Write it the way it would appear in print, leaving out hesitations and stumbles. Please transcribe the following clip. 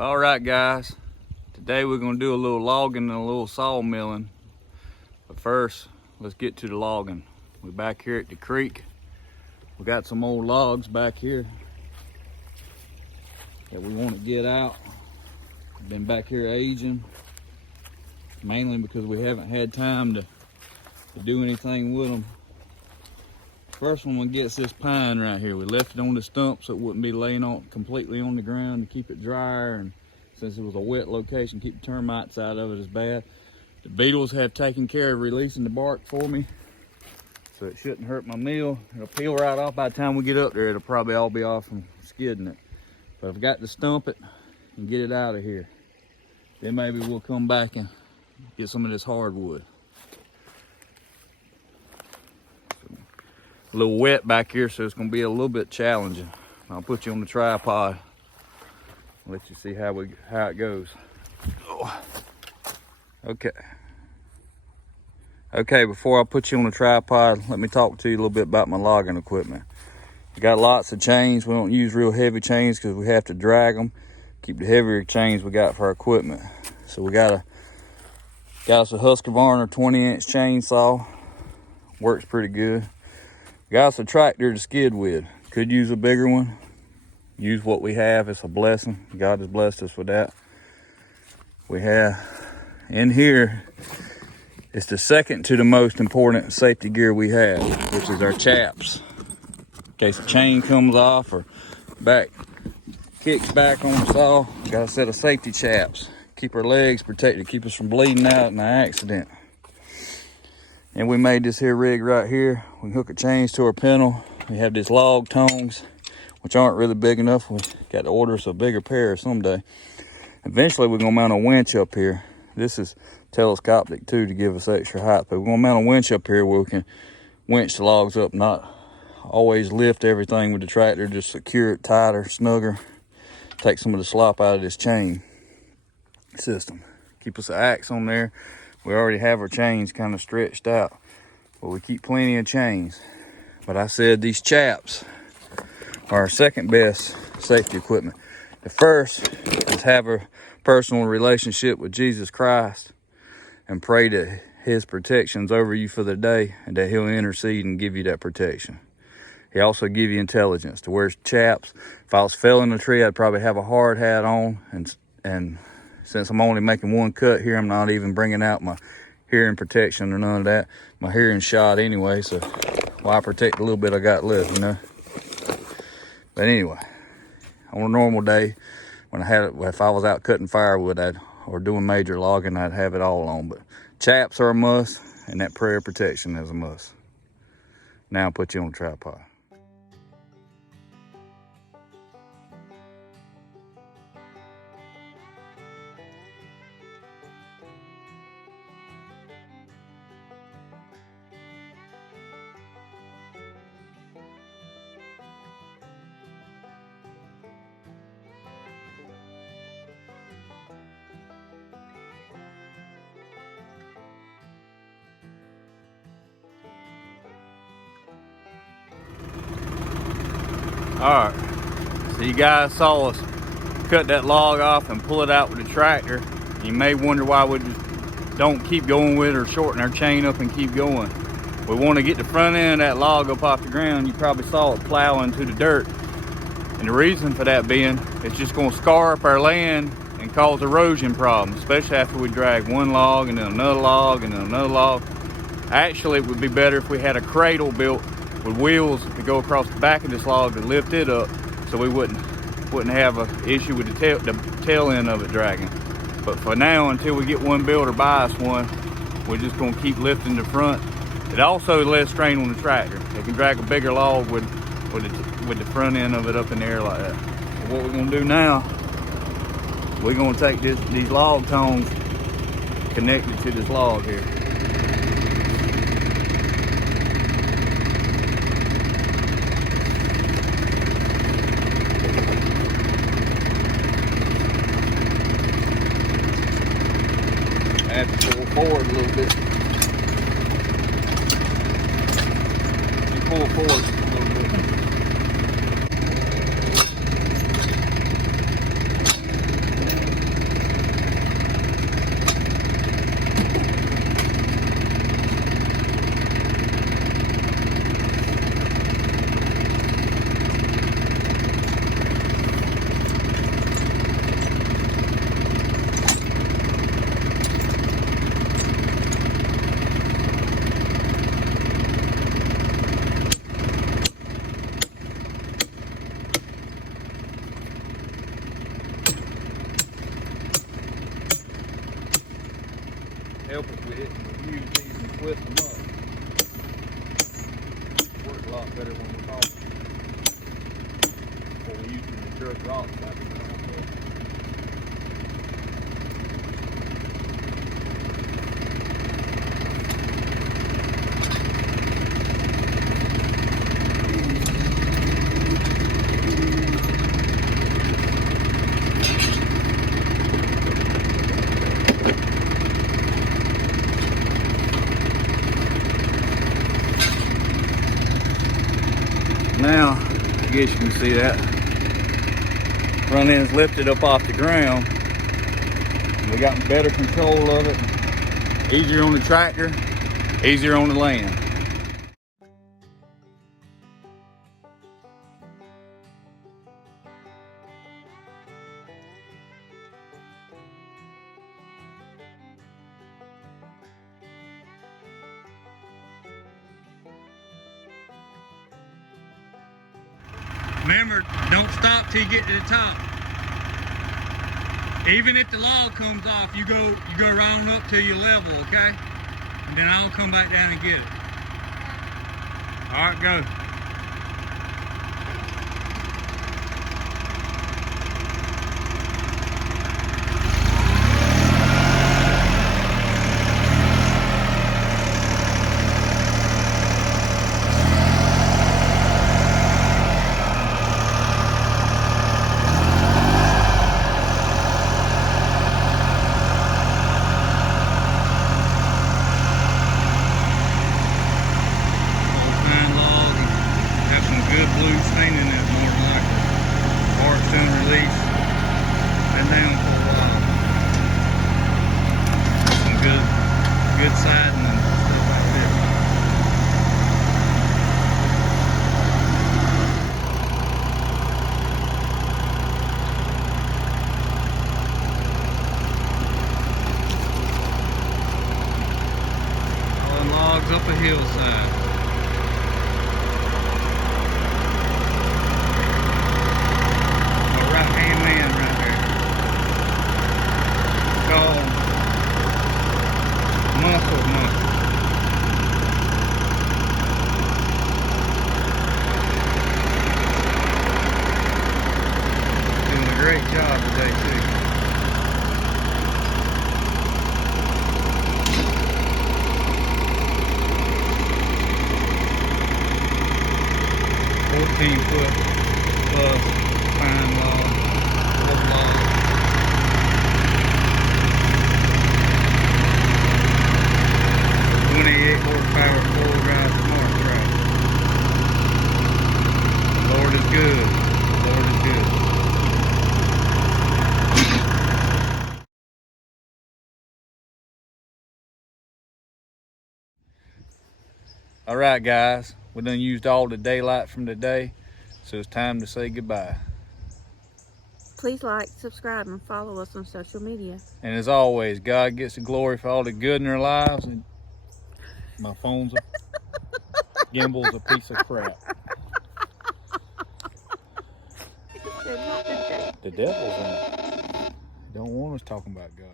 All right, guys. Today we're gonna do a little logging and a little sawmilling. But first, let's get to the logging. We're back here at the creek. We got some old logs back here that we want to get out. Been back here aging, mainly because we haven't had time to do anything with them. First one gets this pine right here. We left it on the stump so it wouldn't be laying on completely on the ground to keep it drier, and since it was a wet location, keep the termites out of it is bad. The beetles have taken care of releasing the bark for me, so it shouldn't hurt my meal. It'll peel right off. By the time we get up there, it'll probably all be off from skidding it. But I've got to stump it and get it out of here. Then maybe we'll come back and get some of this hardwood. A little wet back here, so it's gonna be a little bit challenging. I'll put you on the tripod, let you see how it goes. Oh. Okay, before I put you on the tripod, let me talk to you a little bit about my logging equipment. We got lots of chains. We don't use real heavy chains because we have to drag them. Keep the heavier chains we got for our equipment. So we got us a Husqvarna 20-inch chainsaw. Works pretty good. Got us a tractor to skid with. Could use a bigger one. Use what we have. It's a blessing. God has blessed us with that. We have in here, it's the second to the most important safety gear we have, which is our chaps. In case the chain comes off or kicks back on the saw, got a set of safety chaps. Keep our legs protected, keep us from bleeding out in an accident. And we made this here rig right here. We can hook a chains to our pintle. We have these log tongs, which aren't really big enough. We got to order us a bigger pair someday. Eventually, we're gonna mount a winch up here. This is telescopic too to give us extra height, but we're gonna mount a winch up here where we can winch the logs up, not always lift everything with the tractor, just secure it tighter, snugger, take some of the slop out of this chain system. Keep us an axe on there. We already have our chains kind of stretched out, but we keep plenty of chains. But I said these chaps are our second best safety equipment. The first is have a personal relationship with Jesus Christ and pray that his protection's over you for the day and that he'll intercede and give you that protection. He also give you intelligence to wear chaps. If I was felling a tree, I'd probably have a hard hat on, and since I'm only making one cut here, I'm not even bringing out my hearing protection or none of that. My hearing's shot anyway, so why protect a little bit I got left, you know? But anyway, on a normal day, if I was out cutting firewood or doing major logging, I'd have it all on. But chaps are a must, and that prayer protection is a must. Now I'll put you on the tripod. All right, so you guys saw us cut that log off and pull it out with the tractor. You may wonder why we just don't keep going with it or shorten our chain up and keep going. We want to get the front end of that log up off the ground. You probably saw it plow into the dirt. And the reason for that being, it's just gonna scar up our land and cause erosion problems, especially after we drag one log and then another log and then another log. Actually, it would be better if we had a cradle built with wheels to go across the back of this log to lift it up, so we wouldn't have an issue with the tail end of it dragging. But for now, until we get one built or buy us one, we're just gonna keep lifting the front. It also less strain on the tractor. It can drag a bigger log with the front end of it up in the air like that. So what we're gonna do now, we're gonna take these log tongs connected to this log here. I have to pull forward a little bit. You pull forward a little bit. help us with it. And we use these and twist them up. Work a lot better when we're talking. Before we use them to truck rocks back in the ground. Now, I guess you can see that front end's lifted up off the ground. We got better control of it. Easier on the tractor, easier on the land. Remember, don't stop till you get to the top. Even if the log comes off, you go right on up till your level, okay? And then I'll come back down and get it. All right, go. Blue staining that more than likely. Parts to release. Been down for a while. Some good siding and stuff like this. Hauling logs up a hillside. Great job today too. "14-foot plus fine log, wood log. 28 horsepower four-wheel drive smart track. Lord is good. Lord is good." All right, guys, we done used all the daylight from today, so it's time to say goodbye. Please like, subscribe, and follow us on social media. And as always, God gets the glory for all the good in their lives. And my phone's gimbal's a piece of crap. The devil's in it. Don't want us talking about God.